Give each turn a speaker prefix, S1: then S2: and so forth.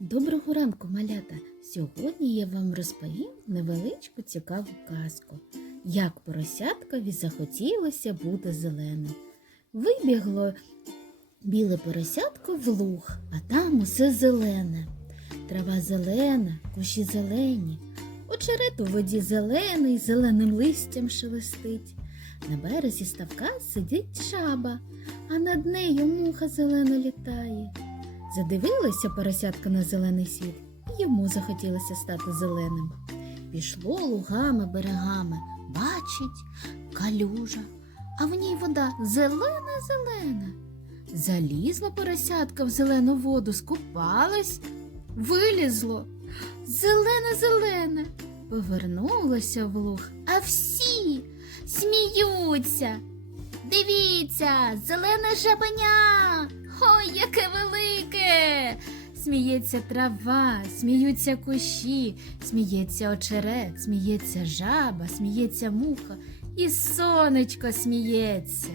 S1: Доброго ранку, малята! Сьогодні я вам розповім невеличку цікаву казку, як поросяткові захотілося бути зеленим. Вибігло біле поросятко в луг, а там усе зелене. Трава зелена, кущі зелені, очерет у воді зелений, зеленим листям шелестить. На березі ставка сидить жаба, а над нею муха зелена літає. Задивилася поросятка на зелений світ, і йому захотілося стати зеленим. Пішло лугами, берегами, бачить калюжа, а в ній вода зелена-зелена. Залізла поросятка в зелену воду, скупалась, вилізло. Зелене-зелене. Повернулося в луг, а всі сміються. Дивіться, зелене жабеня. Ой, яке! Сміється трава, сміються кущі, сміється очерет, сміється жаба, сміється муха, і сонечко сміється.